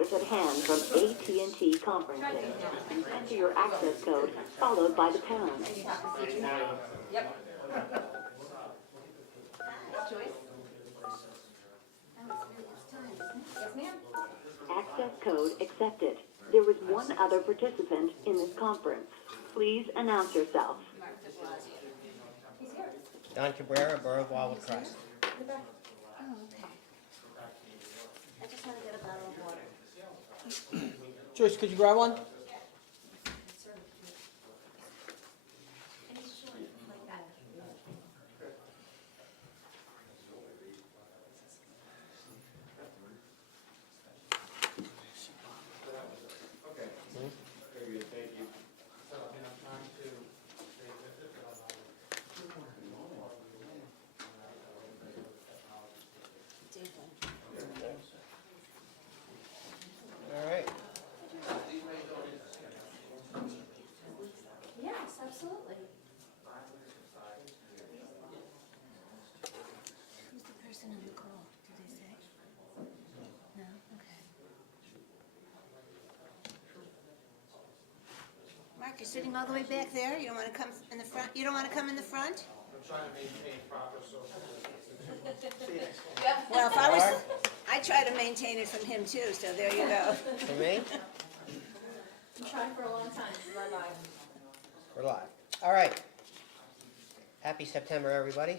Is at hand from AT&T Conferencing. Enter your access code followed by the pound. Yep. Joyce? Yes, ma'am. Access code accepted. There was one other participant in this conference. Please announce yourself. He's here. Don Cabrera, Borough of Wildwood Crest. In the back. Oh, okay. I just want to get a bottle of water. Joyce, could you grab one? And he's short like that. All right. Yes, absolutely. Who's the person on the call? Did they say? No? Okay. Mark, you're sitting all the way back there? You don't want to come in the front? You don't want to come in the front? I'm trying to maintain proper social distance. Well, if I was, I try to maintain it from him too, so there you go. For me, I'm trying for a long time. We're live. we're live. All right. Happy September, everybody.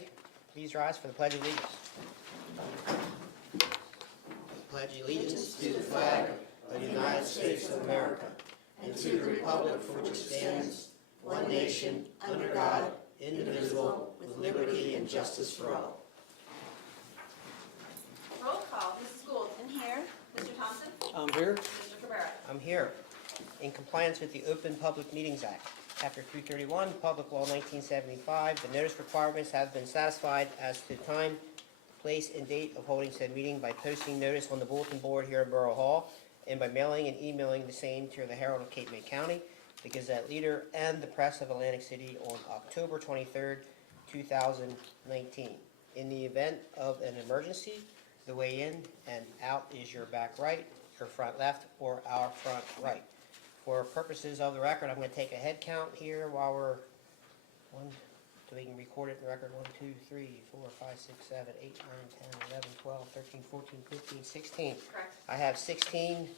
Please rise for the Pledge of Allegiance. Pledge allegiance to the flag of the United States of America and to the republic for which it stands, one nation, under God, indivisible, with liberty and justice for all. Roll call. Mrs. Gould. In here? Mr. Thompson. I'm here. Mr. Cabrera. I'm here. In compliance with the Open Public Meetings Act, Chapter 231, Public Law 1975, the notice requirements have been satisfied as to time, place, and date of holding said meeting by posting notice on the bulletin board here in Borough Hall and by mailing and emailing the same to the Herald of Cape May County, the Gazette Leader, and the Press of Atlantic City on October 23rd, 2019. In the event of an emergency, the way in and out is your back right, your front left, or our front right. For purposes of the record, I'm going to take a head count here while we're so we can record it in the record. 1, 2, 3, 4, 5, 6, 7, 8, 9, 10, 11, 12, 13, 14, 15, 16. Correct. I have 16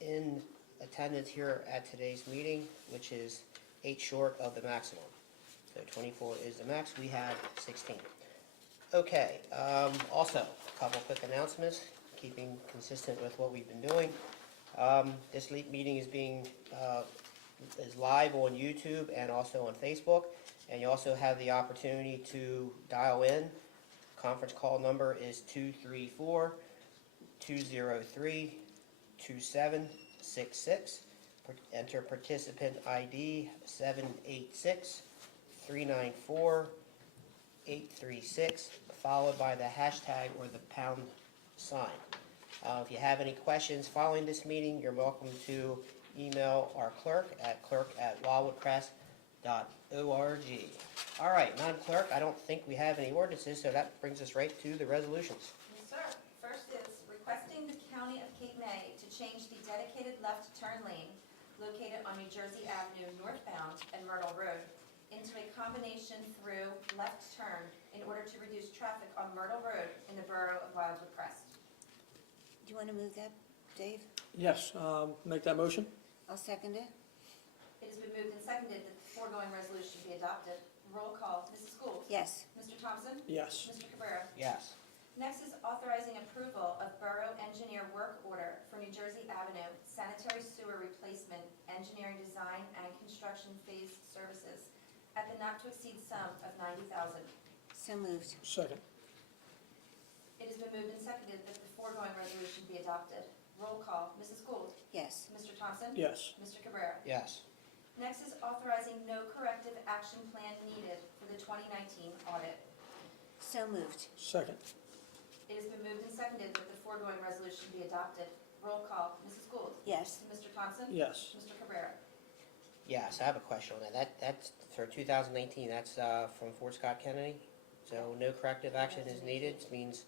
in attendance here at today's meeting, which is 8 short of the maximum. So 24 is the max. We have 16. Okay, also, a couple quick announcements, keeping consistent with what we've been doing. This meeting is is live on YouTube and also on Facebook, and you also have the opportunity to dial in. Conference call number is 234-203-2766. Enter participant ID 786-394-836, followed by the hashtag or the pound sign. If you have any questions following this meeting, you're welcome to email our clerk at clerk@wildwoodcrest.org. All right, Madam Clerk, I don't think we have any ordinances, so that brings us right to the resolutions. Yes, sir. First is requesting the County of Cape May to change the dedicated left turn lane located on New Jersey Avenue northbound and Myrtle Road into a combination through left turn in order to reduce traffic on Myrtle Road in the borough of Wildwood Crest. Do you want to move that, Dave? Yes, make that motion. I'll second it. It has been moved and seconded that the foregoing resolution be adopted. Roll call. Mrs. Gould. Yes. Mr. Thompson. Yes. Mr. Cabrera. Yes. Next is authorizing approval of Borough Engineer Work Order for New Jersey Avenue Sanitary Sewer Replacement Engineering Design and Construction Phase Services at the not-to-exceed sum of $90,000. So moved. Second. It has been moved and seconded that the foregoing resolution be adopted. Roll call. Mrs. Gould. Yes. Mr. Thompson. Yes. Mr. Cabrera. Yes. Next is authorizing no corrective action plan needed for the 2019 audit. So moved. Second. It has been moved and seconded that the foregoing resolution be adopted. Roll call. Mrs. Gould. Yes. Mr. Thompson. Yes. Mr. Cabrera. Yes, I have a question on that. That's for 2019, that's from Fort Scott Kennedy. So no corrective action is needed. It means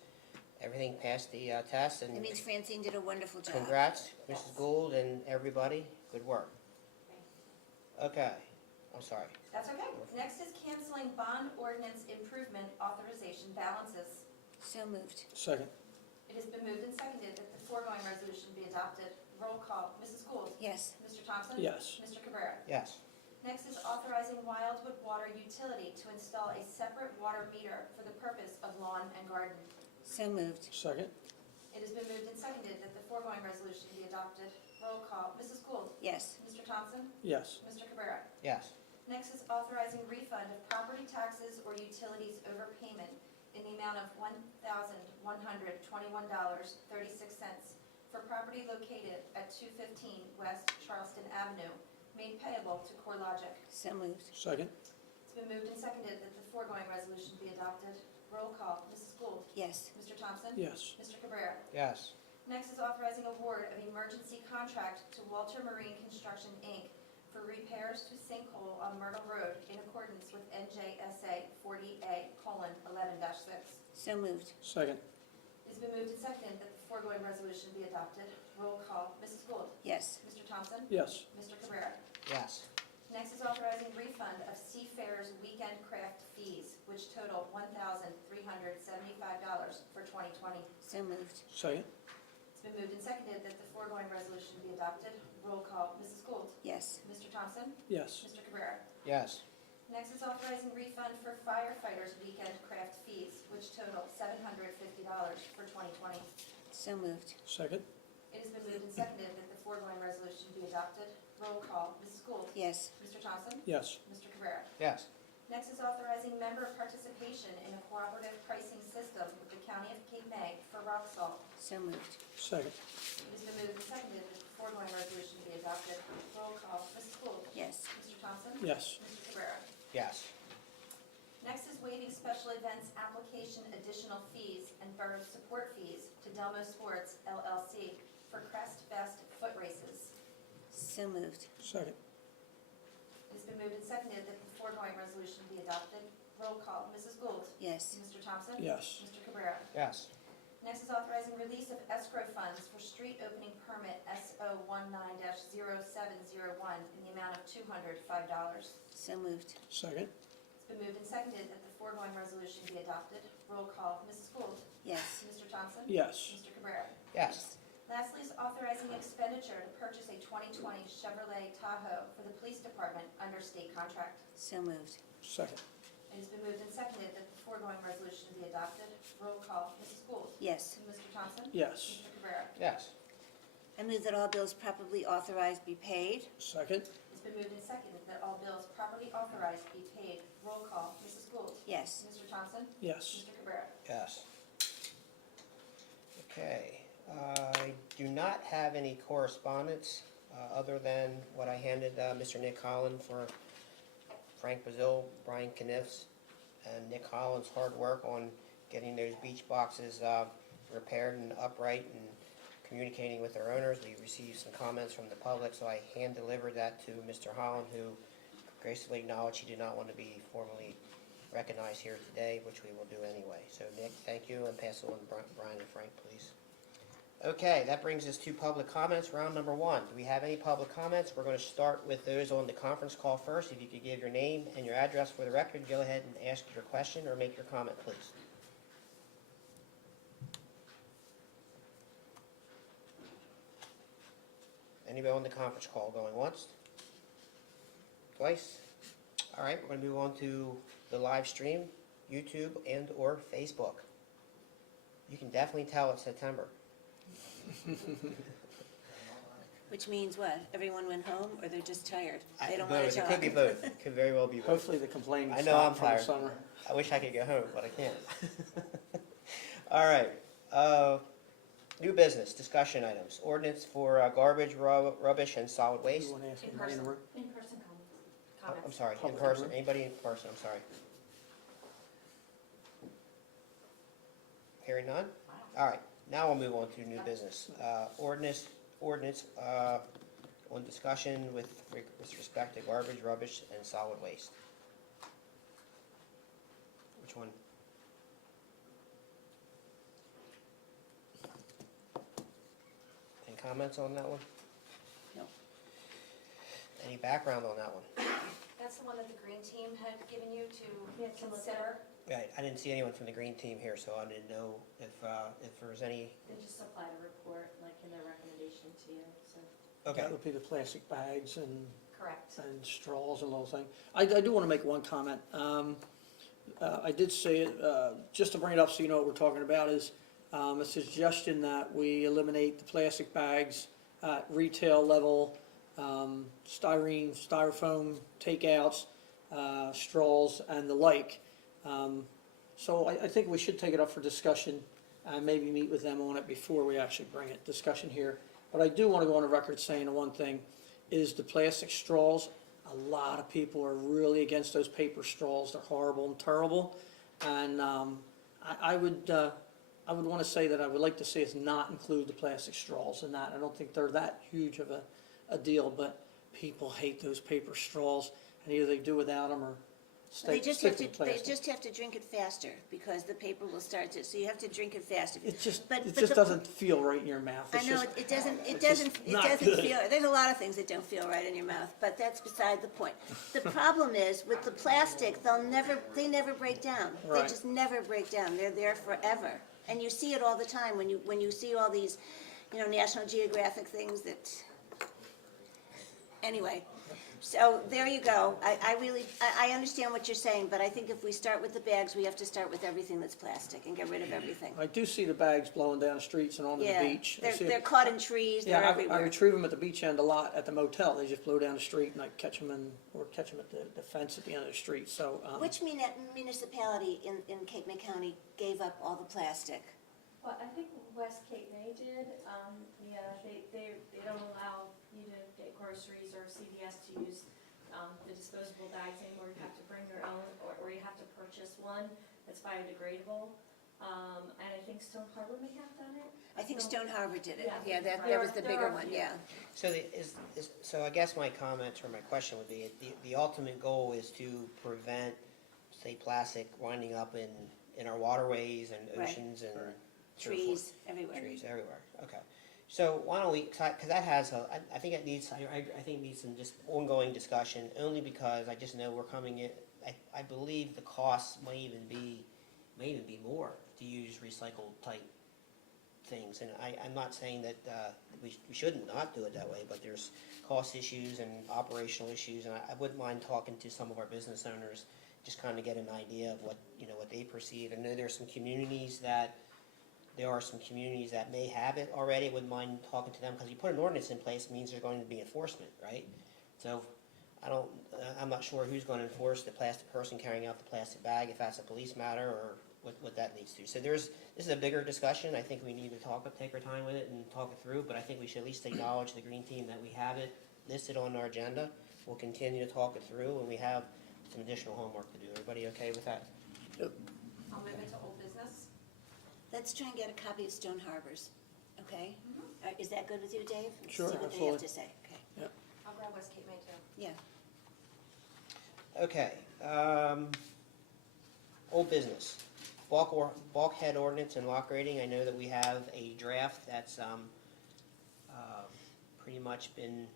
everything passed the test, and That means Francine did a wonderful job. congrats, Mrs. Gould and everybody. Good work. Okay, I'm sorry. That's okay. Next is canceling bond ordinance improvement authorization balances. So moved. Second. It has been moved and seconded that the foregoing resolution be adopted. Roll call, Mrs. Gould. Yes. Mr. Thompson? Yes. Mr. Cabrera? Yes. Next is authorizing Wildwood Water Utility to install a separate water meter for the purpose of lawn and garden. So moved. Second. It has been moved and seconded that the foregoing resolution be adopted. Roll call, Mrs. Gould. Yes. Mr. Thompson? Yes. Mr. Cabrera? Yes. Next is authorizing refund of property taxes or utilities overpayment in the amount of $1,121.36 for property located at 215 West Charleston Avenue, made payable to CoreLogic. So moved. Second. It's been moved and seconded that the foregoing resolution be adopted. Roll call, Mrs. Gould. Yes. Mr. Thompson? Yes. Mr. Cabrera? Yes. Next is authorizing award of emergency contract to Walter Marine Construction, Inc. for repairs to sinkhole on Myrtle Road in accordance with NJSA 40A:11-6. So moved. Second. It's been moved and seconded that the foregoing resolution be adopted. Roll call, Mrs. Gould. Yes. Mr. Thompson? Yes. Mr. Cabrera? Yes. Next is authorizing refund of Seafarers weekend craft fees, which total $1,375 for 2020. So moved. Second. It's been moved and seconded that the foregoing resolution be adopted. Roll call, Mrs. Gould. Yes. Mr. Thompson? Yes. Mr. Cabrera? Yes. Next is authorizing refund for firefighters weekend craft fees, which total $750 for 2020. So moved. Second. It has been moved and seconded that the foregoing resolution be adopted. Roll call, Mrs. Gould. Yes. Mr. Thompson? Yes. Mr. Cabrera? Yes. Next is authorizing member participation in a cooperative pricing system with the County of Cape May for rock salt. So moved. Second. It has been moved and seconded that the foregoing resolution be adopted. Roll call, Mrs. Gould. Yes. Mr. Thompson? Yes. Mr. Cabrera? Yes. Next is waiving special events application additional fees and borough support fees to Delmo Sports LLC for Crest Fest foot races. So moved. Second. It has been moved and seconded that the foregoing resolution be adopted. Roll call, Mrs. Gould. Yes. Mr. Thompson? Yes. Mr. Cabrera? Yes. Next is authorizing release of escrow funds for street opening permit SO 19-0701 in the amount of $205. So moved. Second. It's been moved and seconded that the foregoing resolution be adopted. Roll call, Mrs. Gould. Yes. Mr. Thompson? Yes. Mr. Cabrera? Yes. Lastly is authorizing expenditure to purchase a 2020 Chevrolet Tahoe for the police department under state contract. So moved. Second. It has been moved and seconded that the foregoing resolution be adopted. Roll call, Mrs. Gould. Yes. Mr. Thompson? Yes. Mr. Cabrera? Yes. I move that all bills properly authorized be paid. Second. It's been moved and seconded that all bills properly authorized be paid. Roll call, Mrs. Gould. Yes. Mr. Thompson? Yes. Mr. Cabrera? Yes. Okay, I do not have any correspondence other than what I handed Mr. Nick Holland for Frank Brazil, Brian Kniffs, and Nick Holland's hard work on getting those beach boxes repaired and upright and communicating with their owners. We received some comments from the public, so I hand-delivered that to Mr. Holland, who graciously acknowledged he did not want to be formally recognized here today, which we will do anyway. So Nick, thank you, and pass it on to Brian and Frank, please. Okay, that brings us to public comments, round number one. Do we have any public comments? We're going to start with those on the conference call first. If you could give your name and your address for the record, go ahead and ask your question or make your comment, please. Anybody on the conference call going once? Twice? All right, we're going to move on to the live stream, YouTube and or Facebook. You can definitely tell it's September. Which means what? Everyone went home or they're just tired? They don't want Both. to It talk. could be both. It could very well be both. Hopefully the complaining I know I'm stopped from the tired. summer. I wish I could go home, but I can't. All right. New business, discussion items. Ordinance for garbage, rubbish, and solid waste. You want to ask In anybody in the person. room? In-person I'm comments. sorry, in Public person. room. Anybody in person, I'm sorry. Hearing none? All right, now we'll move on to new business. Ordinance on discussion with respect to garbage, rubbish, and solid waste. Which one? comments on that one? No. Any background on that one? That's the one that the green team had given you to Yeah, to look consider. Right, I didn't see anyone from the green team here, so I didn't know if there was any, They just supplied a report, like in their recommendation to you, so. okay. That would be the plastic bags and Correct. straws and all those things. I do want to make one comment. I did say it, just to bring it up so you know what we're talking about, is a suggestion that we eliminate the plastic bags at retail level, styrene, styrofoam takeouts, straws, and the like. So I think we should take it up for discussion and maybe meet with them on it before we actually bring it, discussion here. But I do want to go on the record saying the one thing is the plastic straws. A lot of people are really against those paper straws. They're horrible and terrible. And I would want to say that I would like to see us not include the plastic straws in that. I don't think they're that huge of a deal, but people hate those paper straws, and either they do without them or They stick just to have to, they plastic. just have to drink it faster, because the paper will start to, so you have to drink it faster. It just But it just the- doesn't feel right in your mouth. I It's know, just- it doesn't, it it's just doesn't, it not doesn't good. feel, there's a lot of things that don't feel right in your mouth, but that's beside the point. The problem is, with the plastic, they never break down. They Right. just never break down, they're there forever. And you see it all the time, when you see all these, National Geographic things that, anyway. So, there you go. I understand what you're saying, but I think if we start with the bags, we have to start with everything that's plastic and get rid of everything. I do see the bags blowing down the streets and onto the Yeah, beach. I see it. they're caught in trees, Yeah, they're I everywhere. retrieve them at the beach end a lot at the motel. They just blow down the street and I catch them or catch them at the fence at the end of the street, so. Which municipality in Cape May County gave up all the plastic? Well, I think West Cape May did, yeah, they don't allow you to get groceries or CVS to use, the disposable bags anymore. You have to bring your own, or you have to purchase one that's biodegradable. And I think Stone Harbor may have done it. I think Stone Harbor did it. Yeah. Yeah, that There was the are bigger a one, few. yeah. So so I guess my comment or my question would be, the ultimate goal is to prevent, say, plastic winding up in our waterways and Right. oceans and so Trees forth. everywhere. Trees everywhere, okay. So why don't we, because that has, I think it needs, I think it needs some just ongoing discussion, only because I just know we're coming in, I believe the costs may even be more to use recycled type things. And I'm not saying that we shouldn't not do it that way, but there's cost issues and operational issues, and I wouldn't mind talking to some of our business owners, just kind of get an idea of what, what they perceive. I know there are some communities that may have it already. I wouldn't mind talking to them, because you put an ordinance in place, means there's going to be enforcement, right? So I'm not sure who's going to enforce the plastic person carrying out the plastic bag, if that's a police matter or what that needs to. So this is a bigger discussion. I think we need to take our time with it and talk it through, but I think we should at least acknowledge the green team that we have it listed on our agenda. We'll continue to talk it through, and we have some additional homework to do. Everybody okay with that? I'll move it to old business. Let's try and get a copy of Stone Harbor's, okay? Is that good with you, Dave? Sure, See what they have absolutely. to say, okay? I'll grab West Cape May too. Yeah. Okay, old business. Bulkhead ordinance and lock rating. I know that we have a draft that's pretty much been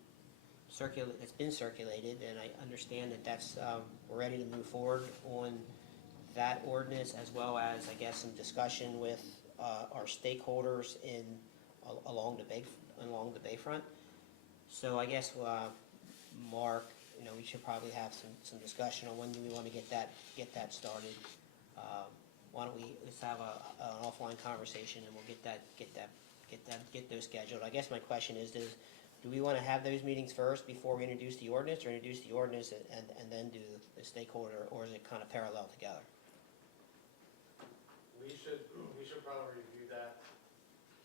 circulated, and I understand that that's, we're ready to move forward on that ordinance, as well as, I guess, some discussion with our stakeholders along the bayfront. So I guess, Mark, we should probably have some discussion on when do we want to get that started. Why don't let's have an offline conversation, and we'll get those scheduled. I guess my question is, do we want to have those meetings first before we introduce the ordinance, or introduce the ordinance and then do the stakeholder, or is it kind of parallel together? We should probably review that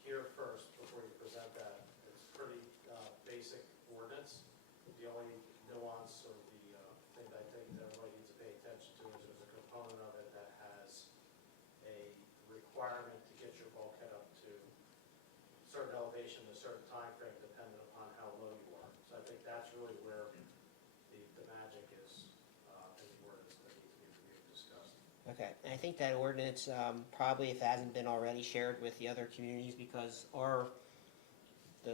here first before you present that. It's pretty basic ordinance. The only nuance or the thing that I think that everybody needs to pay attention to is there's a component of it that has a requirement to get your bulkhead up to a certain elevation, a certain time frame, depending upon how low you are. So I think that's really where the magic is in the ordinance that needs to be reviewed and discussed. Okay, and I think that ordinance, probably if it hasn't been already shared with the other communities, because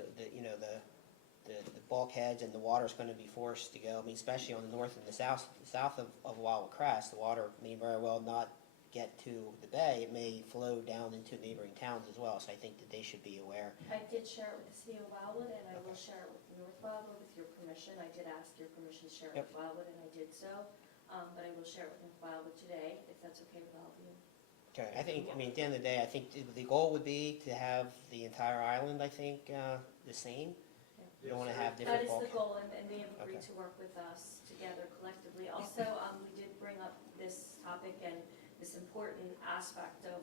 the bulkheads and the water's gonna be forced to go, I mean, especially on the north and the south of Wildwood Crest, the water may very well not get to the bay, it may flow down into neighboring towns as well, so I think that they should be aware. I did share it with the city of Wildwood, and I will share it with North Wildwood with your permission. I did ask your permission to share it with Wildwood, and I did so. But I will share it with North Wildwood today, if that's okay with all of you. Okay, I think, I mean, at the end of the day, I think the goal would be to have the entire island, I think, the same. You don't wanna have That different is the bulk. goal, and they have agreed Okay. to work with us together collectively. Also, we did bring up this topic and this important aspect of,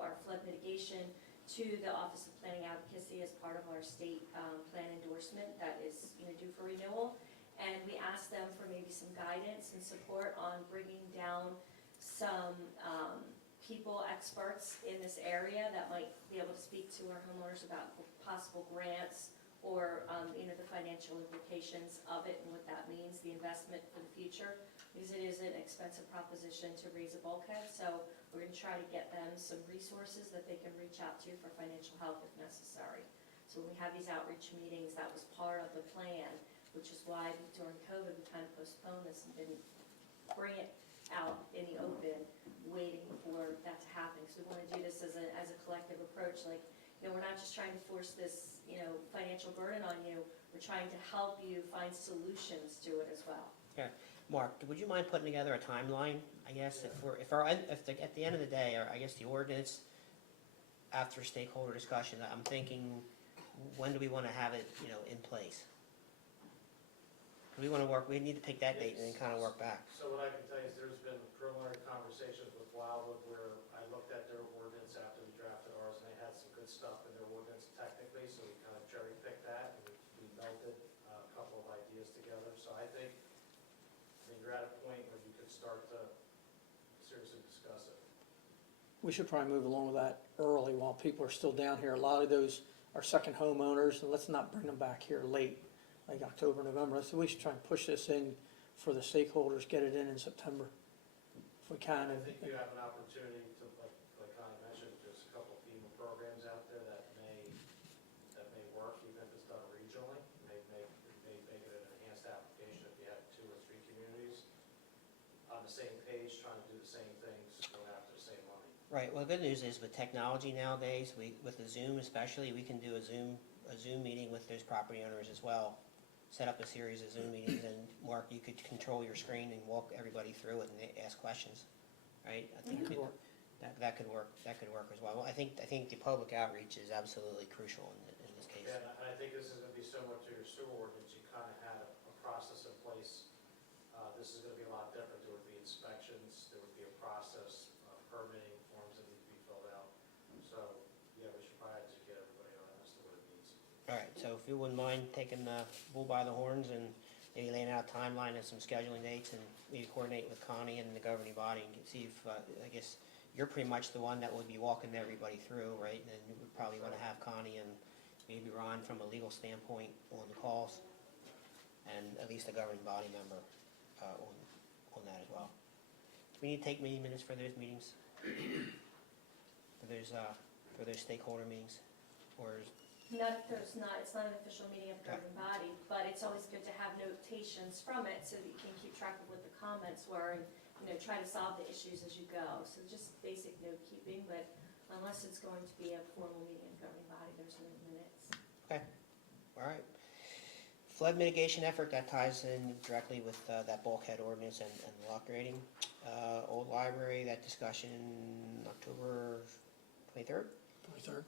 our flood mitigation to the Office of Planning Advocacy as part of our state plan endorsement that is, due for renewal. And we asked them for maybe some guidance and support on bringing down some people, experts in this area that might be able to speak to our homeowners about possible grants or, the financial implications of it and what that means, the investment for the future. Because it is an expensive proposition to raise a bulkhead, so we're gonna try to get them some resources that they can reach out to for financial help if necessary. So when we have these outreach meetings, that was part of the plan, which is why during COVID, we kind of postponed this and didn't bring it out in the open, waiting for that to happen. Because we wanna do this as a collective approach, like, we're not just trying to force this, financial burden on you, we're trying to help you find solutions to it as well. Mark, would you mind putting together a timeline, I guess, at the end of the day, or I guess the ordinance, after stakeholder discussion, I'm thinking, when do we wanna have it, in place? We need to pick that date and then kinda work back. So what I can tell you is there's been preliminary conversations with Wildwood where I looked at their ordinance after we drafted ours, and they had some good stuff in their ordinance technically, so we kind of cherry picked that, and we melded a couple of ideas together. So I think, you're at a point where you could start to seriously discuss it. We should probably move along with that early while people are still down here. A lot of those are second homeowners, and let's not bring them back here late, like October, November. So we should try and push this in for the stakeholders, get it in September, if we can. I think you have an opportunity to, like Connie mentioned, there's a couple of FEMA programs out there that may work, even if it's done regionally. May make it an enhanced application if you have 2 or 3 communities on the same page, trying to do the same things, going after the same money. Right, well, the good news is with technology nowadays, with the Zoom especially, we can do a Zoom meeting with those property owners as well. Set up a series of Zoom meetings, and Mark, you could control your screen and walk everybody through it and ask questions, right? I think that could work as well. I think the public outreach is absolutely crucial in this case. Yeah, and I think this is gonna be similar to your sewer ordinance, you kind of had a process in place. This is gonna be a lot different, there would be inspections, there would be a process, permitting forms that need to be filled out. So, yeah, we should probably educate everybody on as to what it means. All right, so if you wouldn't mind taking the bull by the horns and maybe laying out a timeline and some scheduling dates, and maybe coordinate with Connie and the governing body and see if, I guess, you're pretty much the one that would be walking everybody through, right? And then you would probably want to have Connie and maybe Ron from a legal standpoint on the calls, and at least a governing body member on that as well. Do we need to take many minutes for those meetings? For those stakeholder meetings? Or is It's not an official meeting of the governing body, but it's always good to have notations from it so that you can keep track of what the comments were and, try to solve the issues as you go. So just basic note keeping, but unless it's going to be a formal meeting of the governing body, there's no minutes. Okay, all right. Flood mitigation effort, that ties in directly with that bulkhead ordinance and lock grading. Old library, that discussion, October 23rd? 23rd.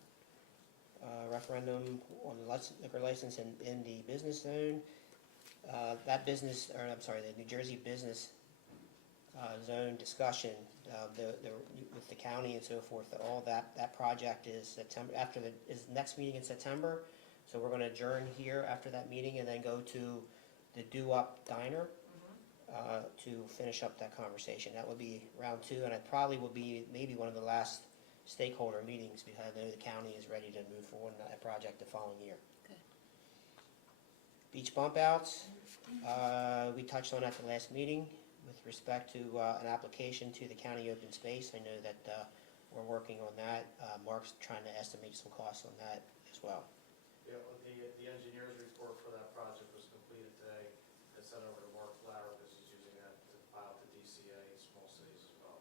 Referendum on the liquor license in the business zone. The New Jersey business zone discussion, with the county and so forth, all that project is September, is next meeting in September. So we're gonna adjourn here after that meeting and then go to the Do Up Diner to finish up that conversation. That would be round 2, and it probably will be maybe one of the last stakeholder meetings, because I know the county is ready to move forward on that project the following year. Okay. Beach bump outs, we touched on at the last meeting with respect to an application to the county open space. I know that we're working on that. Mark's trying to estimate some costs on that as well. Yeah, well, the engineer's report for that project was completed today and sent over to Mark Flower, because he's using that to file to DCA and small cities as well.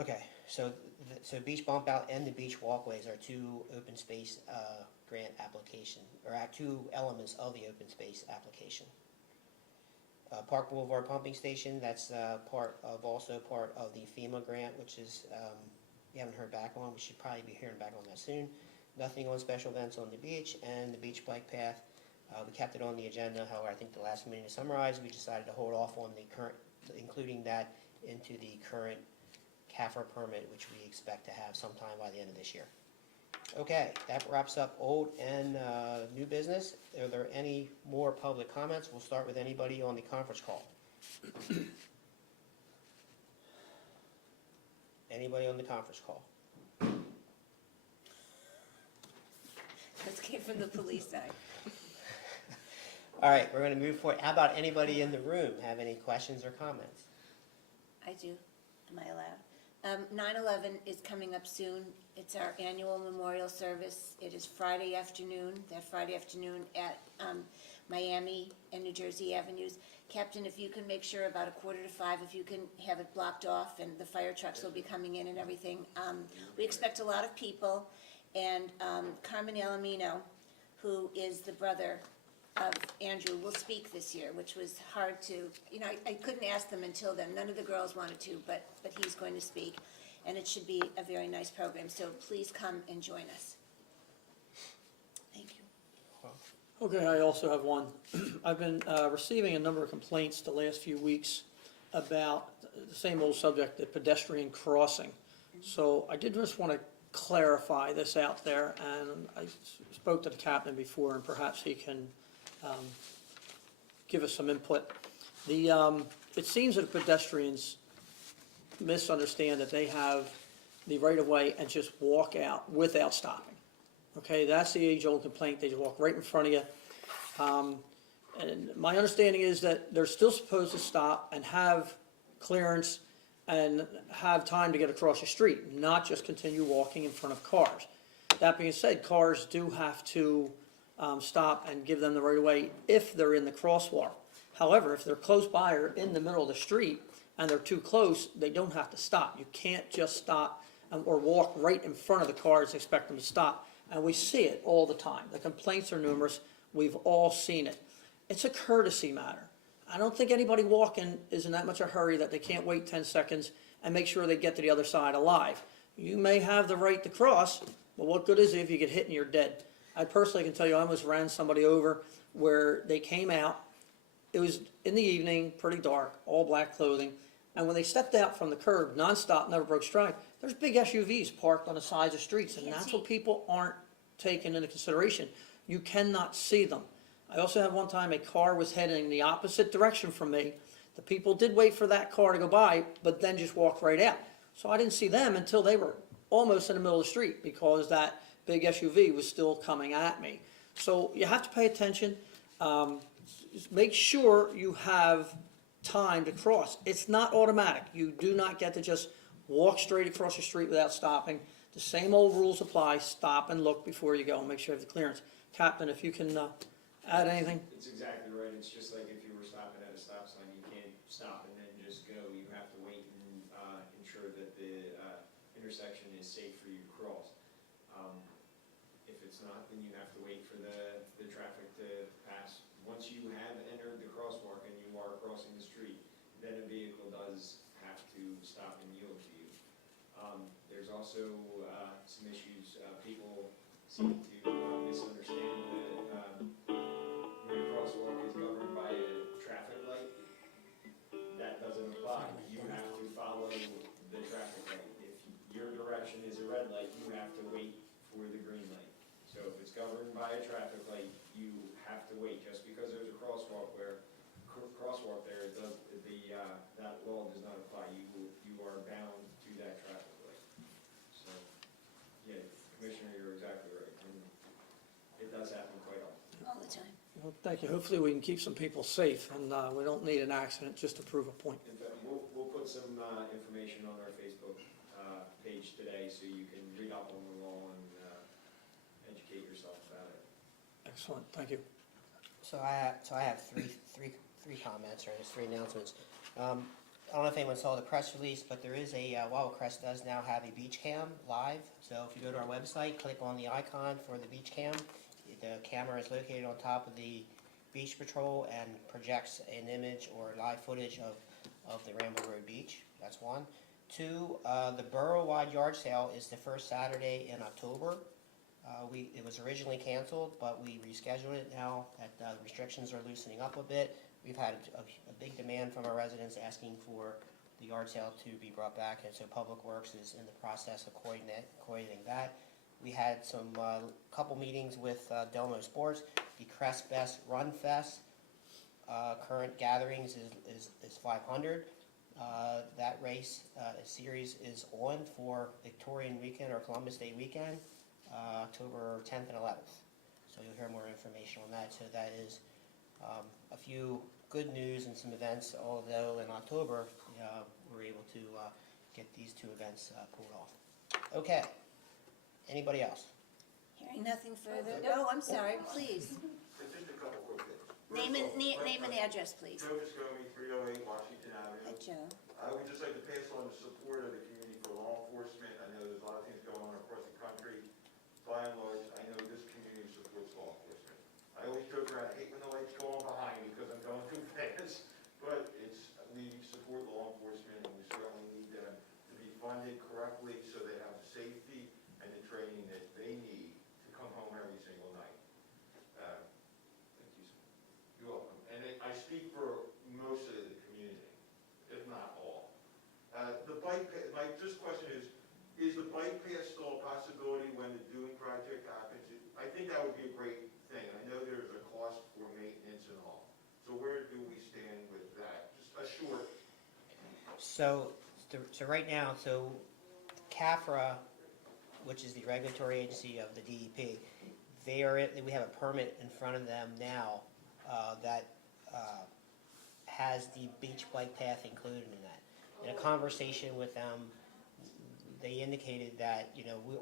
Okay, so, so beach bump out and the beach walkways are two open space, grant application, or two elements of the open space application. Park Boulevard Pumping Station, that's, also part of the FEMA grant, which is, we haven't heard back on, we should probably be hearing back on that soon. Nothing on special events on the beach, and the beach bike path, we kept it on the agenda, however, I think the last meeting to summarize, we decided to hold off on the current, including that into the current CAFR permit, which we expect to have sometime by the end of this year. Okay, that wraps up old and new business. Are there any more public comments? We'll start with anybody on the conference call. Anybody on the conference call? Let's get from the police side. All right, we're going to move forward. How about anybody in the room have any questions or comments? I do. Am I allowed? 9/11 is coming up soon. It's our annual memorial service. It is Friday afternoon, that Friday afternoon at Miami and New Jersey Avenues. Captain, if you can make sure about 4:45, if you can have it blocked off, and the fire trucks will be coming in and everything. We expect a lot of people, and Carmen Alamino, who is the brother of Andrew, will speak this year, which was hard to, I couldn't ask them until then. None of the girls wanted to, but he's going to speak. And it should be a very nice program, so please come and join us. Thank you. Okay, I also have one. I've been receiving a number of complaints the last few weeks about the same old subject, the pedestrian crossing. So I did just want to clarify this out there, and I spoke to the captain before, and perhaps he can give us some input. It seems that pedestrians misunderstand that they have the right-of-way and just walk out without stopping. Okay, that's the age-old complaint. They just walk right in front of you. And my understanding is that they're still supposed to stop and have clearance and have time to get across the street, not just continue walking in front of cars. That being said, cars do have to stop and give them the right-of-way if they're in the crosswalk. However, if they're close by or in the middle of the street and they're too close, they don't have to stop. You can't just stop or walk right in front of the cars and expect them to stop. And we see it all the time. The complaints are numerous. We've all seen it. It's a courtesy matter. I don't think anybody walking is in that much a hurry that they can't wait 10 seconds and make sure they get to the other side alive. You may have the right to cross, but what good is it if you get hit and you're dead? I personally can tell you I almost ran somebody over where they came out. It was in the evening, pretty dark, all black clothing. And when they stepped out from the curb, nonstop, never broke stride, there's big SUVs parked on the sides of streets, and that's what people aren't taking into consideration. You cannot see them. I also had one time a car was heading the opposite direction from me. The people did wait for that car to go by, but then just walked right out. So I didn't see them until they were almost in the middle of the street because that big SUV was still coming at me. So you have to pay attention. Make sure you have time to cross. It's not automatic. You do not get to just walk straight across the street without stopping. The same old rules apply. Stop and look before you go and make sure you have the clearance. Captain, if you can add anything? It's exactly right. It's just like if you were stopping at a stop sign, you can't stop and then just go. You have to wait and ensure that the intersection is safe for you to cross. If it's not, then you have to wait for the traffic to pass. Once you have entered the crosswalk and you are crossing the street, then a vehicle does have to stop and yield to you. There's also some issues. People seem to misunderstand that when a crosswalk is governed by a traffic light, that doesn't apply. You have to follow the traffic light. If your direction is a red light, you have to wait for the green light. So if it's governed by a traffic light, you have to wait. Just because there's a crosswalk there, that law does not apply. You are bound to that traffic light. So, yeah, Commissioner, you're exactly right. And it does happen quite often. All the time. Well, thank you. Hopefully we can keep some people safe, and we don't need an accident just to prove a point. In fact, we'll put some information on our Facebook page today so you can read up on the law and educate yourself about it. Excellent, thank you. So I have three comments, or just three announcements. I don't know if anyone saw the press release, but there is Wawa Crest does now have a beach cam live. So if you go to our website, click on the icon for the beach cam. The camera is located on top of the beach patrol and projects an image or live footage of the Ramble Road Beach. That's one. Two, the borough-wide yard sale is the first Saturday in October. It was originally canceled, but we rescheduled it now that the restrictions are loosening up a bit. We've had a big demand from our residents asking for the yard sale to be brought back, and so Public Works is in the process of coordinating that. We had some couple meetings with Delmo Sports, the Crest Best Run Fest. Current gatherings is 500. That race series is on for Victorian weekend or Columbus Day weekend, October 10th and 11th. So you'll hear more information on that. So that is a few good news and some events, although in October we're able to get these two events pulled off. Okay. Anybody else? Hearing nothing further, oh, I'm sorry, please. Just a couple quick things. Name and address, please. Joe Viscomi, 308 Washington Hi, Avenue. Joe. I would just like to pass on the support of the community for law enforcement. I know there's a lot of things going on across the country. By and large, I know this community supports law enforcement. I always joke around, I hate when the lights go on behind me because I'm going too fast, but we support law enforcement, and we certainly need them to be funded correctly so they have the safety and the training that they need to come home every single night. Thank you. You're welcome. And I speak for most of the community, if not all. The bike path, my just question is the bike path still a possibility when the Dune project happens? I think that would be a great thing. I know there's a cost for maintenance and all. So where do we stand with that? Just a short. So right now, CAFRA, which is the regulatory agency of the DEP, we have a permit in front of them now that has the beach bike path included in that. In a conversation with them, they indicated that,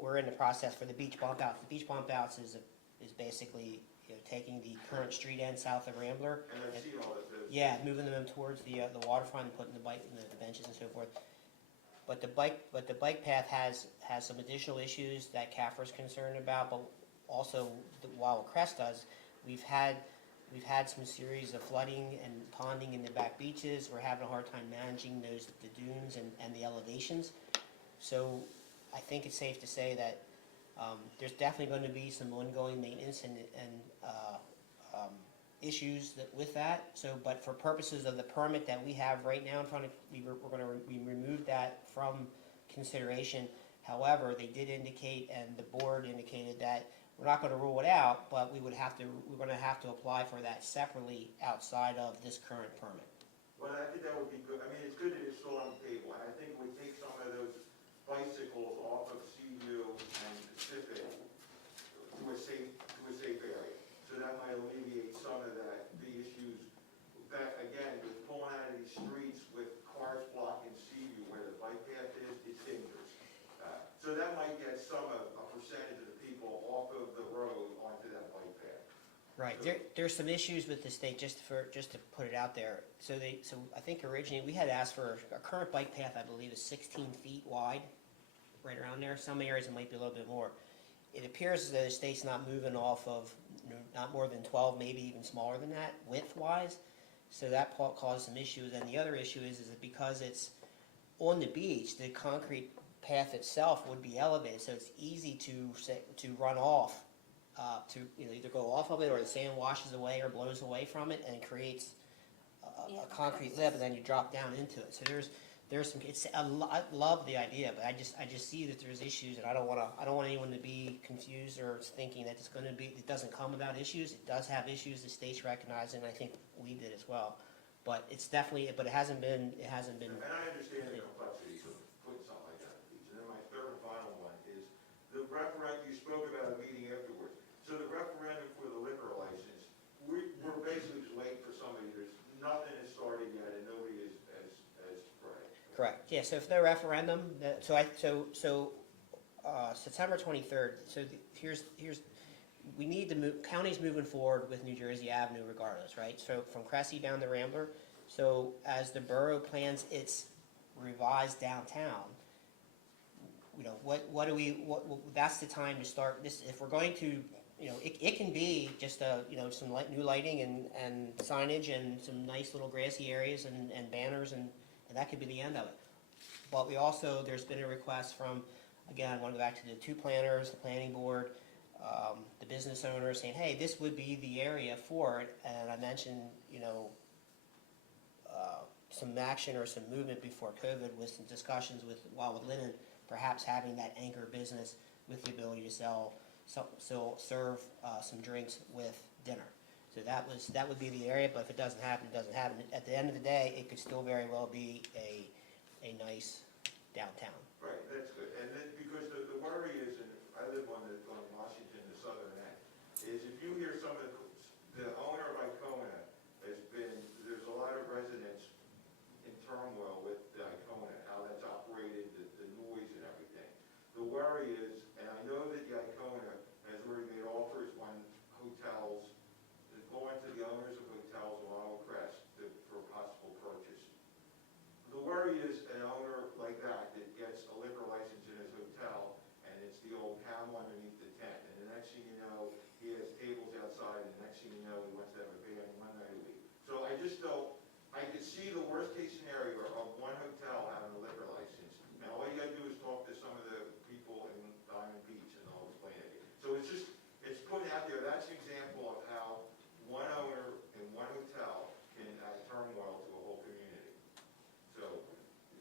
we're in the process for the beach bump outs. The beach bump outs is basically, taking the current street end south of Rambler. And I've seen all of those. Yeah, moving them towards the waterfront and putting the bike, the benches and so forth. But the bike path has some additional issues that CAFRA is concerned about, but also the Wawa Crest does. We've had some series of flooding and ponding in the back beaches. We're having a hard time managing the dunes and the elevations. So I think it's safe to say that there's definitely going to be some ongoing maintenance and issues with that. So, but for purposes of the permit that we have right now in front of, we removed that from consideration. However, they did indicate, and the board indicated that we're not going to rule it out, but we're going to have to apply for that separately outside of this current permit. Well, I think that would be good. I mean, it's good that it's still on the table, and I think we take some of those bicycles off of Seaview and Pacific to a safe area. So that might alleviate some of the issues that, again, with pulling out of these streets with cars blocking Seaview where the bike path is, it's dangerous. So that might get a percentage of the people off of the road onto that bike path. Right. There's some issues with the state, just to put it out there. So I think originally we had asked for a current bike path, I believe, is 16 feet wide, right around there. Some areas it might be a little bit more. It appears as though the state's not moving off of not more than 12, maybe even smaller than that, width-wise. So that caused some issues. And the other issue is that because it's on the beach, the concrete path itself would be elevated, so it's easy to run off, to either go off of it, or the sand washes away or blows away from it and creates a concrete lip, and then you drop down into it. So there's some. I love the idea, but I just see that there's issues, and I don't want anyone to be confused or thinking that it doesn't come without issues. It does have issues. The state's recognizing, and I think we did as well. But it hasn't been. And I understand the complexities of putting something like that on the beach. And then my third and final one is the referendum, you spoke about a meeting afterwards. So the referendum for the liquor license, we're basically just waiting for somebody. Nothing has started yet, and nobody has spread. Correct. Yeah. So if no referendum, September 23rd. So here's we need to move, county's moving forward with New Jersey Avenue regardless, right? So from Cressy down to Rambler, so as the borough plans its revised downtown, you know, what do we, that's the time to start this, if we're going to, you know, it can be just you know, some new lighting and signage and some nice little grassy areas and banners and that could be the end of it. But we also, there's been a request from, again, I want to go back to the two planners, the planning board, the business owner saying, hey, this would be the area for it, and I mentioned, you know, some action or some movement before COVID with some discussions with Wildwood Linen, perhaps having that anchor business with the ability to serve some drinks with dinner. So that would be the area, but if it doesn't happen, it doesn't happen. At the end of the day, it could still very well be a nice downtown. Right, that's good, and then, because the worry is, and I live on Washington, the southern end, is if you hear some of the owner of Icona has been, there's a lot of residents in turmoil with the Icona, how that's operated, the noise and everything. The worry is, and I know that the Icona has already made offers when hotels, going to the owners of hotels in Wild Crest for a possible purchase. The worry is an owner like that gets a liquor license in his hotel, and it's the old camel underneath the tent, and the next thing you know, he has tables outside, and the next thing you know, he wants to have a band one night a week. So I just don't, I could see the worst case scenario of one hotel having a liquor license. Now, all you gotta do is talk to some of the people in Diamond Beach, and they'll explain it. So it's just, it's putting out there, that's an example of how one owner in one hotel can add turmoil to a whole community. So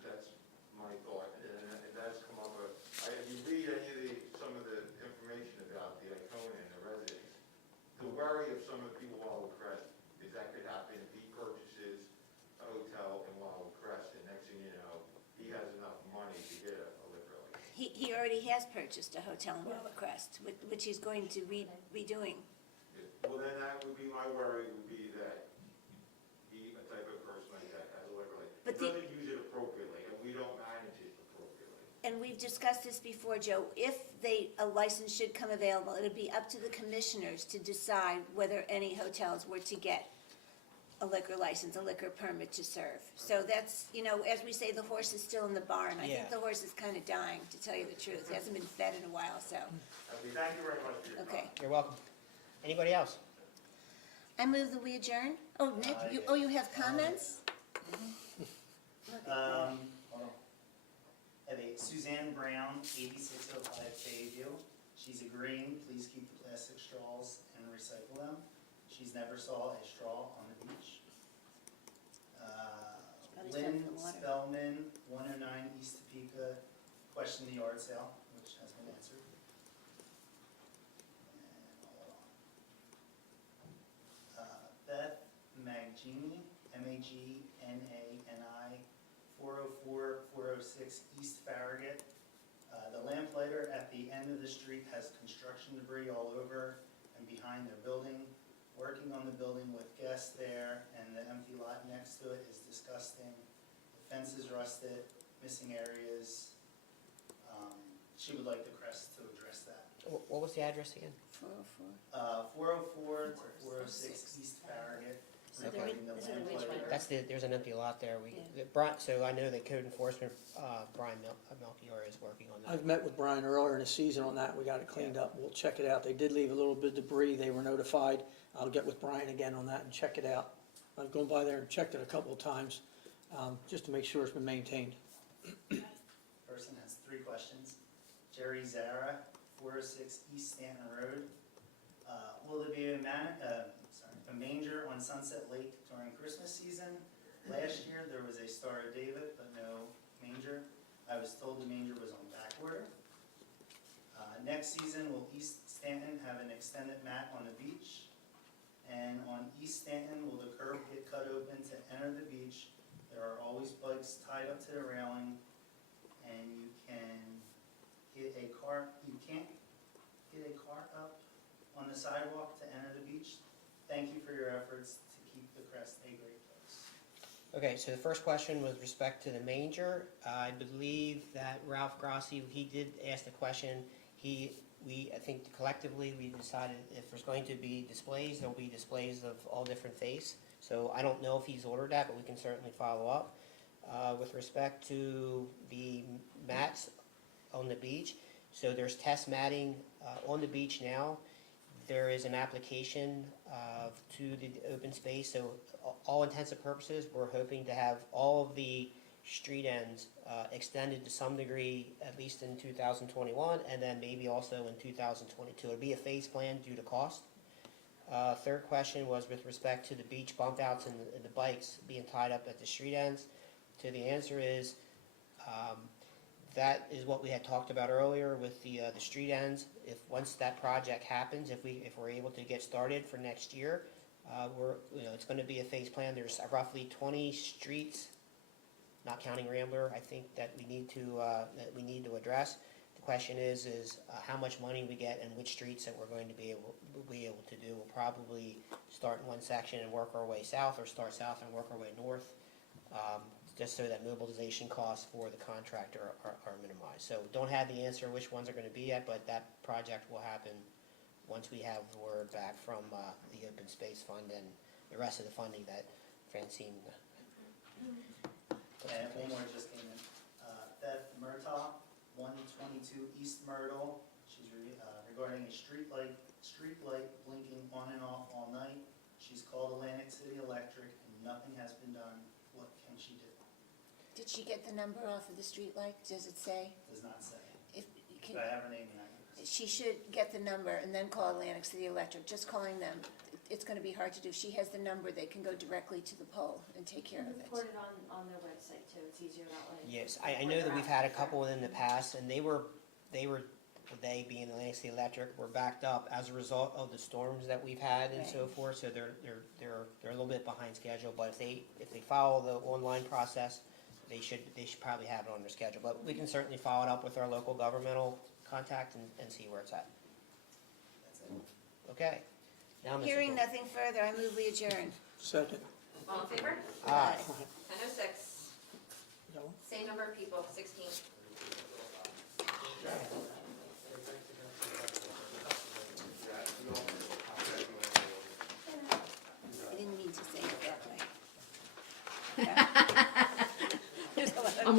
that's my thought, and that's come up with, if you read some of the information about the Icona and the residents, the worry of some of the people in Wildwood Crest is that could happen if he purchases a hotel in Wildwood Crest, and next thing you know, he has enough money to get a liquor license. He already has purchased a hotel in Wildwood Crest, which he's going to redoing. Well, then that would be my worry, would be that a type of person like that has a liquor license. But He doesn't use it appropriately, and we don't manage it appropriately. And we've discussed this before, Joe, if a license should come available, it'd be up to the commissioners to decide whether any hotels were to get a liquor license, a liquor permit to serve. So that's, you know, as we say, the horse is still in the barn. I think Yeah. the horse is kind of dying, to tell you the truth. He hasn't been fed in a while, so, Thank you very much for your time. okay. You're welcome. Anybody else? I move that we adjourn. Oh, Nick, you have comments? Hold on. I have a Suzanne Brown, 8605 Bayview. She's agreeing, please keep the plastic straws and recycle them. She's never saw a straw on the beach. Probably Lynn stuff in the water. Spellman, 109 East Topeka, questioned the yard sale, which has been answered. And hold on. Beth Maggini, Magnani, 404-406 East Farragut. The lamplighter at the end of the street has construction debris all over and behind their building. Working on the building with guests there, and the empty lot next to it is disgusting. The fence is rusted, missing areas. She would like the Crest to address that. What was the address again? 404. 404 to 406 East Farragut. So there regarding the is it a lamplighter. That's there's an empty lot there. Yeah. So I know that code enforcement, Brian Melchior is working on that. I've met with Brian earlier in the season on that, we got it cleaned up, we'll check it out. They did leave a little bit of debris, they were notified. I'll get with Brian again on that and check it out. I've gone by there and checked it a couple of times, just to make sure it's been maintained. Person has 3 questions. Jerry Zara, 406 East Stanton Road. Will there be a manger on Sunset Lake during Christmas season? Last year, there was a Star of David, but no manger. I was told the manger was on back order. Next season, will East Stanton have an extended mat on the beach? And on East Stanton, will the curb get cut open to enter the beach? There are always bugs tied up to the railing, and you can't get a car up on the sidewalk to enter the beach. Thank you for your efforts to keep the Crest a great place. Okay, so the first question with respect to the manger, I believe that Ralph Grassi, he did ask the question. He I think collectively, we decided if there's going to be displays, there'll be displays of all different faiths. So I don't know if he's ordered that, but we can certainly follow up. With respect to the mats on the beach, so there's test matting on the beach now. There is an application to the open space, so all intents and purposes, we're hoping to have all of the street ends extended to some degree, at least in 2021, and then maybe also in 2022. It'll be a phase plan due to cost. Third question was with respect to the beach bump outs and the bikes being tied up at the street ends. So the answer is, that is what we had talked about earlier with the street ends. If once that project happens, if we're able to get started for next year, it's going to be a phase plan. There's roughly 20 streets, not counting Rambler, I think that we need to address. The question is how much money we get and which streets that we're going to be able to do. We'll probably start in one section and work our way south, or start south and work our way north. Just so that mobilization costs for the contractor are minimized. So don't have the answer which ones are going to be yet, but that project will happen once we have the word back from the Open Space Fund and the rest of the funding that Francine. And one more just came in. Beth Murtaugh, 122 East Myrtle. She's regarding a street light blinking on and off all night. She's called Atlantic City Electric and nothing has been done. What can she do? Did she get the number off of the street light? Does it say? Does not say. If you can, But I have her name and address. she should get the number and then call Atlantic City Electric. Just calling them, it's gonna be hard to do. She has the number, they can go directly to the pole and take care of it. Report it on their website too, it's easier that way. Yes, I know that we've had a couple in the past, and they being Atlantic City Electric were backed up as a result of the storms that we've had and so Right. forth. So they're a little bit behind schedule. But if they follow the online process, they should probably have it on their schedule. But we can certainly follow it up with our local governmental contact and see where it's at. That's it. Okay. Now, Mr. Hearing Gould. nothing further, I move we adjourn. Second. All in favor? Aye. Aye.